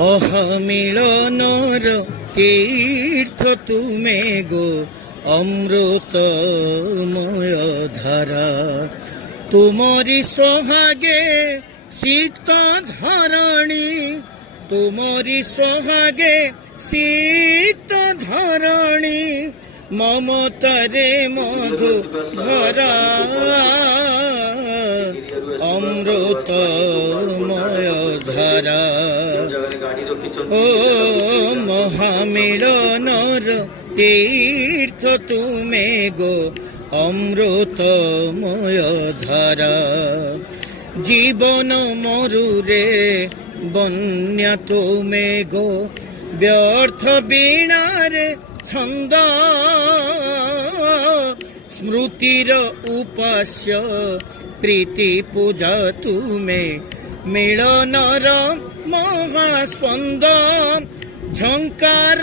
মহামিলনর তীর্থ তুমে গো অমৃতময় ধারা, তুমরি সোহাগে শীত ধরণী, তুমরি সোহাগে শীত ধরণী, মমতারে মধু ধরা অমৃতময় ধারা। ও মহামিলনর তীর্থ তুমে গো অমৃতময় ধারা, জীবন মরুরে বন্যা তুমে গো ব্যর্থ বীণারে ছন্দ, স্মৃতির উপাস্য প্রীতি পূজা তুমে মিলনর মহাস্পন্দ ঝঙ্কার।